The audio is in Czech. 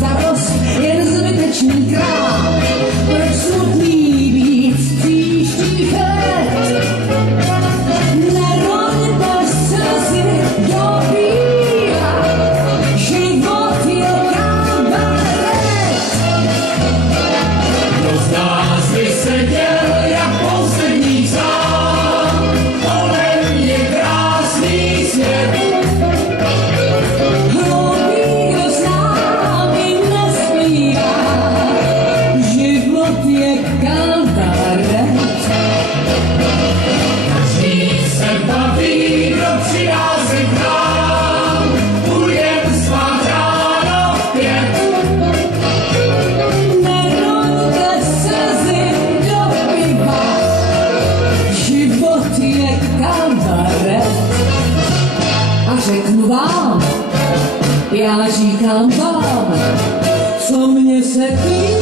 starost jen zbytečný král. Proč smutný být z příštích let? Neroňte slzy do bíla, život je kabaret. Kdo z nás by seděl jak poslední sám, kolem je krásný svět. Hloupý, kdo s námi nespívá, život je kabaret. Každý se baví, kdo přidá se k nám, budem spát ráno v 5. Neroňte slzy do piva, život je kabaret. A řeknu vám, já říkám vám, co mě se týká.